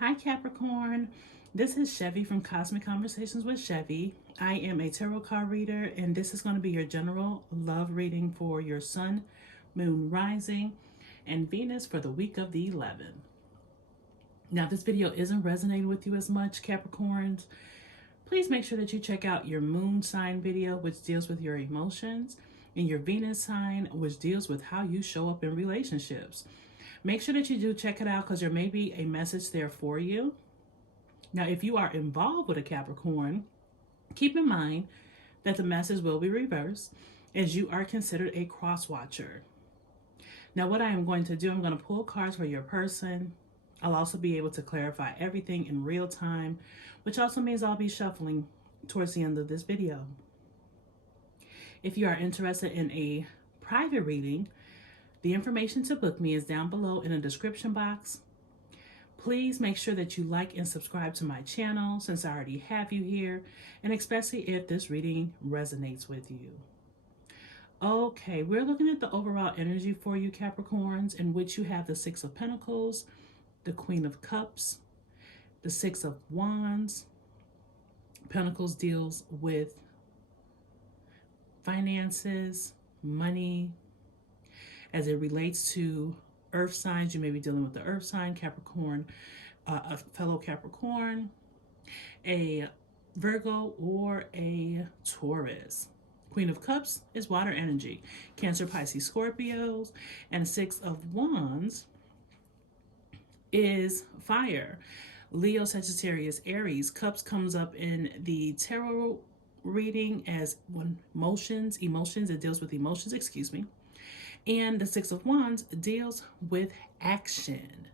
Hi Capricorn, this is Chevy from Cosmic Conversations with Chevy. I am a tarot card reader and this is going to be your general love reading for your sun, moon, rising, and Venus for the week of the 11th. Now this video isn't resonating with you as much, Capricorns. Please make sure that you check out your moon sign video, which deals with your emotions, and your Venus sign, which deals with how you show up in relationships. Make sure that you do check it out because there may be a message there for you. Now, if you are involved with a Capricorn, keep in mind that the message will be reversed as you are considered a cross watcher. Now, what I am going to do, I'm going to pull cards for your person. I'll also be able to clarify everything in real time, which also means I'll be shuffling towards the end of this video. If you are interested in a private reading, the information to book me is down below in the description box. Please make sure that you like and subscribe to my channel since I already have you here, and especially if this reading resonates with you. Okay, we're looking at the overall energy for you Capricorns, in which you have the Six of Pentacles, the Queen of Cups, the Six of Wands. Pentacles deals with finances, money. As it relates to earth signs, you may be dealing with the earth sign, Capricorn, a fellow Capricorn, a Virgo, or a Taurus. Queen of Cups is water energy, Cancer, Pisces, Scorpios, and Six of Wands is fire, Leo, Sagittarius, Aries. Cups comes up in the tarot reading as emotions. It deals with emotions, excuse me. And the Six of Wands deals with action.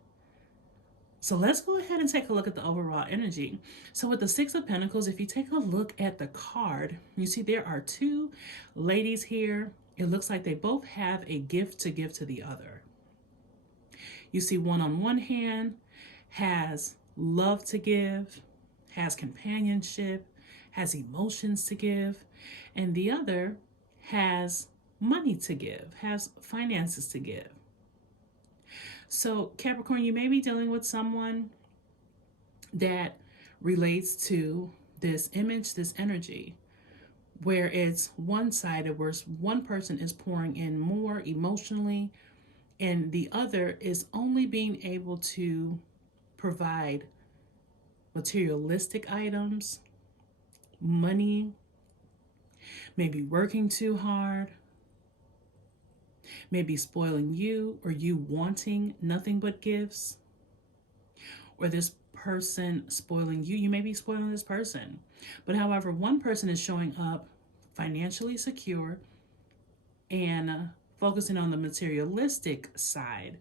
So let's go ahead and take a look at the overall energy. So with the Six of Pentacles, if you take a look at the card, you see there are two ladies here. It looks like they both have a gift to give to the other. You see one on one hand has love to give, has companionship, has emotions to give, and the other has money to give, has finances to give. So Capricorn, you may be dealing with someone that relates to this image, this energy, where it's one-sided, where one person is pouring in more emotionally and the other is only being able to provide materialistic items, money, maybe working too hard, maybe spoiling you, or you wanting nothing but gifts, or this person spoiling you. You may be spoiling this person. But however, one person is showing up financially secure and focusing on the materialistic side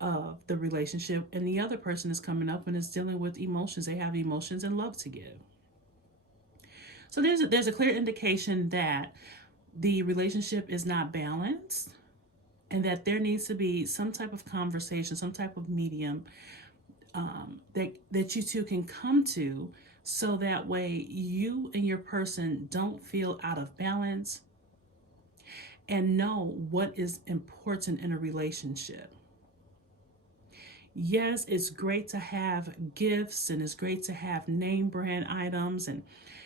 of the relationship, and the other person is coming up and is dealing with emotions. They have emotions and love to give. So there's a clear indication that the relationship is not balanced, and that there needs to be some type of conversation, some type of medium that you two can come to, so that way you and your person don't feel out of balance and know what is important in a relationship. Yes, it's great to have gifts, and it's great to have name brand items, and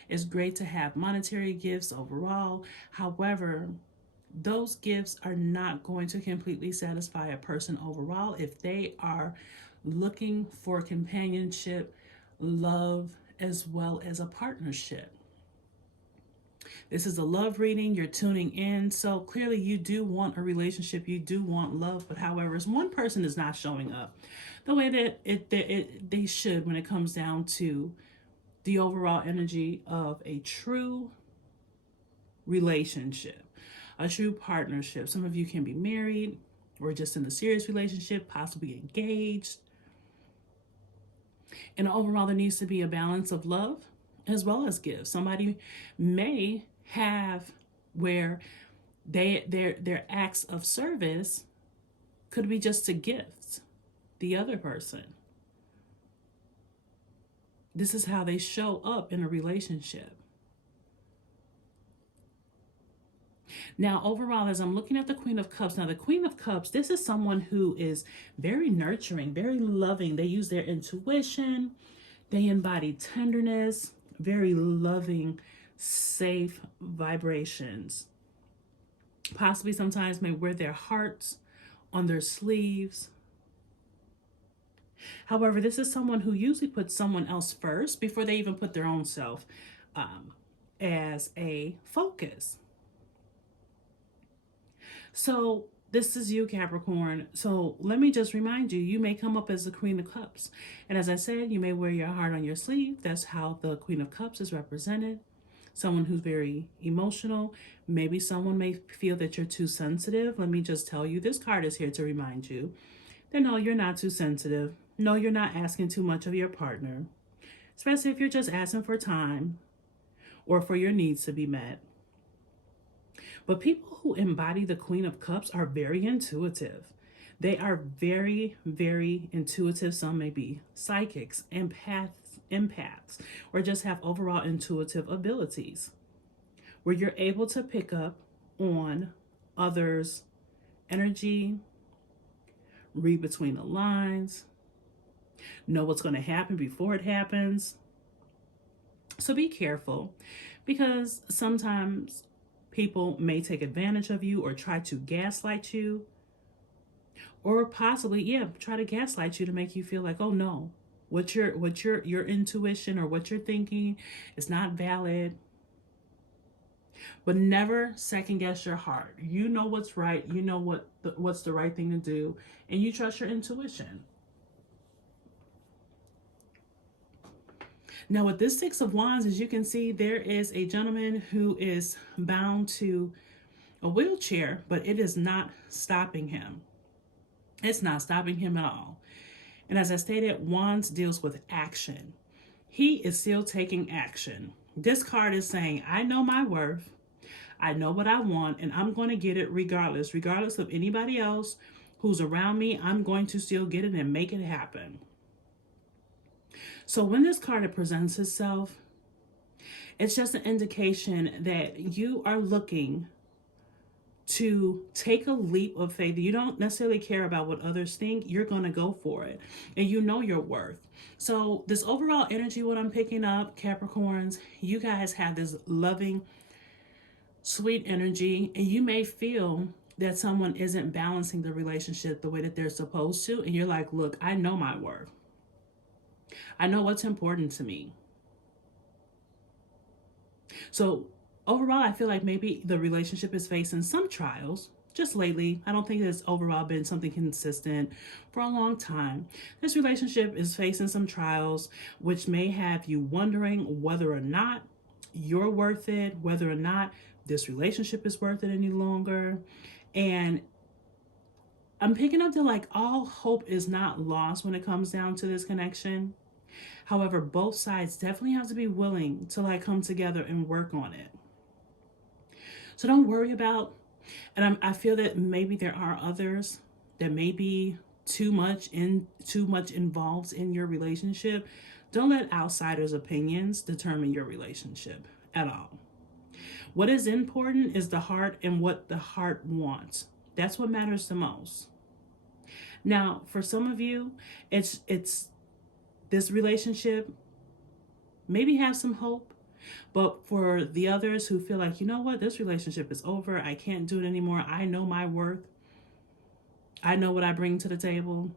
it's great to have monetary gifts overall. However, those gifts are not going to completely satisfy a person overall if they are looking for companionship, love, as well as a partnership. This is a love reading. You're tuning in. So clearly you do want a relationship. You do want love. But however, one person is not showing up the way that they should when it comes down to the overall energy of a true relationship, a true partnership. Some of you can be married or just in a serious relationship, possibly engaged. And overall, there needs to be a balance of love as well as gifts. Somebody may have where their acts of service could be just to gift the other person. This is how they show up in a relationship. Now, overall, as I'm looking at the Queen of Cups, now the Queen of Cups, this is someone who is very nurturing, very loving. They use their intuition. They embody tenderness, very loving, safe vibrations. Possibly sometimes may wear their hearts on their sleeves. However, this is someone who usually puts someone else first before they even put their own self as a focus. So this is you, Capricorn. So let me just remind you, you may come up as the Queen of Cups. And as I said, you may wear your heart on your sleeve. That's how the Queen of Cups is represented. Someone who's very emotional. Maybe someone may feel that you're too sensitive. Let me just tell you, this card is here to remind you that no, you're not too sensitive. No, you're not asking too much of your partner, especially if you're just asking for time or for your needs to be met. But people who embody the Queen of Cups are very intuitive. They are very, very intuitive. Some may be psychics, empaths, or just have overall intuitive abilities where you're able to pick up on others' energy, read between the lines, know what's going to happen before it happens. So be careful, because sometimes people may take advantage of you or try to gaslight you, or possibly, try to gaslight you to make you feel like, oh no, what your intuition or what you're thinking is not valid. But never second guess your heart. You know what's right. You know what's the right thing to do, and you trust your intuition. Now, with this Six of Wands, as you can see, there is a gentleman who is bound to a wheelchair, but it is not stopping him. It's not stopping him at all. And as I stated, Wands deals with action. He is still taking action. This card is saying, I know my worth. I know what I want, and I'm going to get it regardless of anybody else who's around me. I'm going to still get it and make it happen. So when this card presents itself, it's just an indication that you are looking to take a leap of faith. You don't necessarily care about what others think. You're going to go for it, and you know your worth. So this overall energy, what I'm picking up, Capricorns, you guys have this loving, sweet energy, and you may feel that someone isn't balancing the relationship the way that they're supposed to, and you're like, look, I know my worth. I know what's important to me. So overall, I feel like maybe the relationship is facing some trials just lately. I don't think it's overall been something consistent for a long time. This relationship is facing some trials, which may have you wondering whether or not you're worth it, whether or not this relationship is worth it any longer. And I'm picking up that like all hope is not lost when it comes down to this connection. However, both sides definitely have to be willing to like come together and work on it. So don't worry about, and I feel that maybe there are others that may be too much involved in your relationship. Don't let outsiders' opinions determine your relationship at all. What is important is the heart and what the heart wants. That's what matters the most. Now, for some of you, it's this relationship maybe have some hope, but for the others who feel like, you know what, this relationship is over, I can't do it anymore, I know my worth, I know what I bring to the table.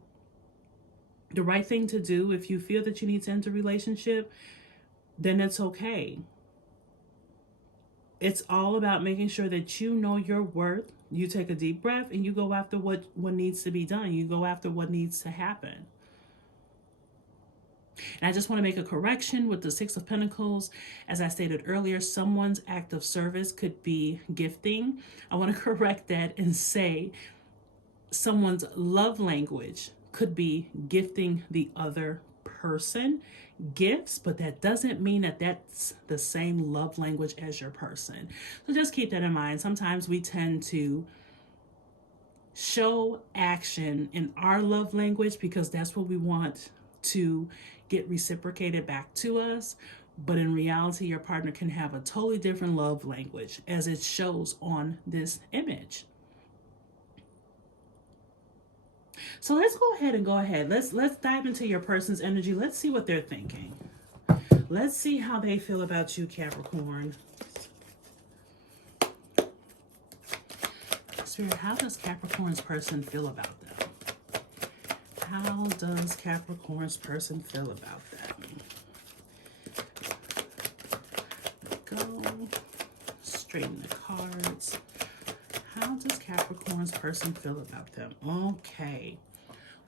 The right thing to do, if you feel that you need to end a relationship, then it's okay. It's all about making sure that you know your worth. You take a deep breath and you go after what needs to be done. You go after what needs to happen. And I just want to make a correction with the Six of Pentacles. As I stated earlier, someone's act of service could be gifting. I want to correct that and say someone's love language could be gifting the other person gifts, but that doesn't mean that that's the same love language as your person. So just keep that in mind. Sometimes we tend to show action in our love language because that's what we want to get reciprocated back to us. But in reality, your partner can have a totally different love language, as it shows on this image. So let's go ahead. Let's dive into your person's energy. Let's see what they're thinking. Let's see how they feel about you, Capricorn. Spirit, how does Capricorn's person feel about them? How does Capricorn's person feel about them? Go straighten the cards. How does Capricorn's person feel about them? Okay.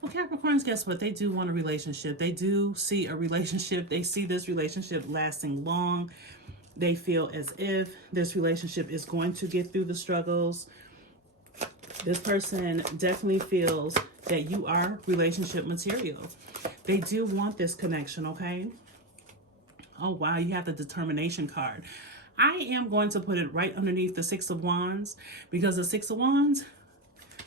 Well, Capricorns, guess what? They do want a relationship. They do see a relationship. They see this relationship lasting long. They feel as if this relationship is going to get through the struggles. This person definitely feels that you are relationship material. They do want this connection, okay? Oh, wow, you have the determination card. I am going to put it right underneath the Six of Wands, because the Six of Wands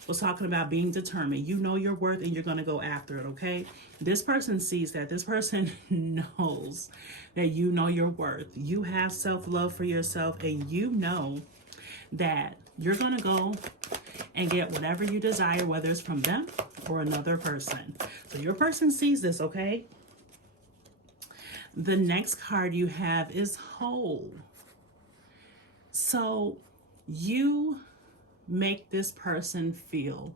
was talking about being determined. You know your worth and you're going to go after it, okay? This person sees that. This person knows that you know your worth. You have self-love for yourself, and you know that you're going to go and get whatever you desire, whether it's from them or another person. So your person sees this, okay? The next card you have is whole. So you make this person feel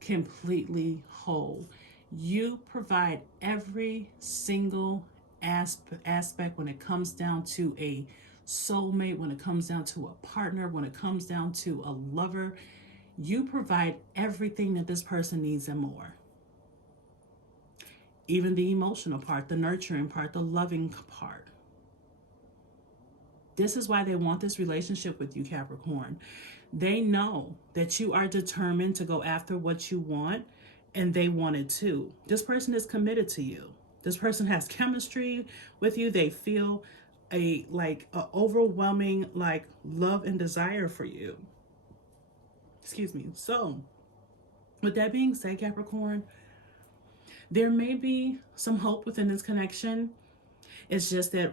completely whole. You provide every single aspect when it comes down to a soulmate, when it comes down to a partner, when it comes down to a lover. You provide everything that this person needs and more. Even the emotional part, the nurturing part, the loving part. This is why they want this relationship with you, Capricorn. They know that you are determined to go after what you want, and they want it too. This person is committed to you. This person has chemistry with you. They feel a overwhelming love and desire for you. Excuse me. So, with that being said, Capricorn, there may be some hope within this connection. It's just that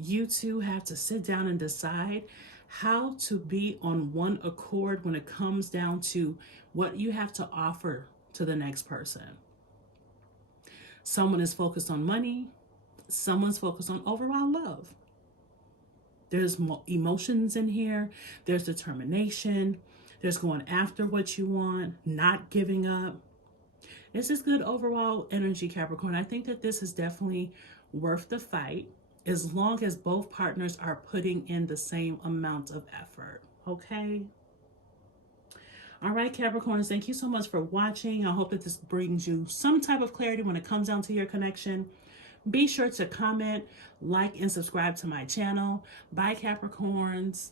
you two have to sit down and decide how to be on one accord when it comes down to what you have to offer to the next person. Someone is focused on money. Someone's focused on overall love. There's emotions in here. There's determination. There's going after what you want, not giving up. It's just good overall energy, Capricorn. I think that this is definitely worth the fight, as long as both partners are putting in the same amount of effort, okay? All right, Capricorns, thank you so much for watching. I hope that this brings you some type of clarity when it comes down to your connection. Be sure to comment, like, and subscribe to my channel. Bye, Capricorns.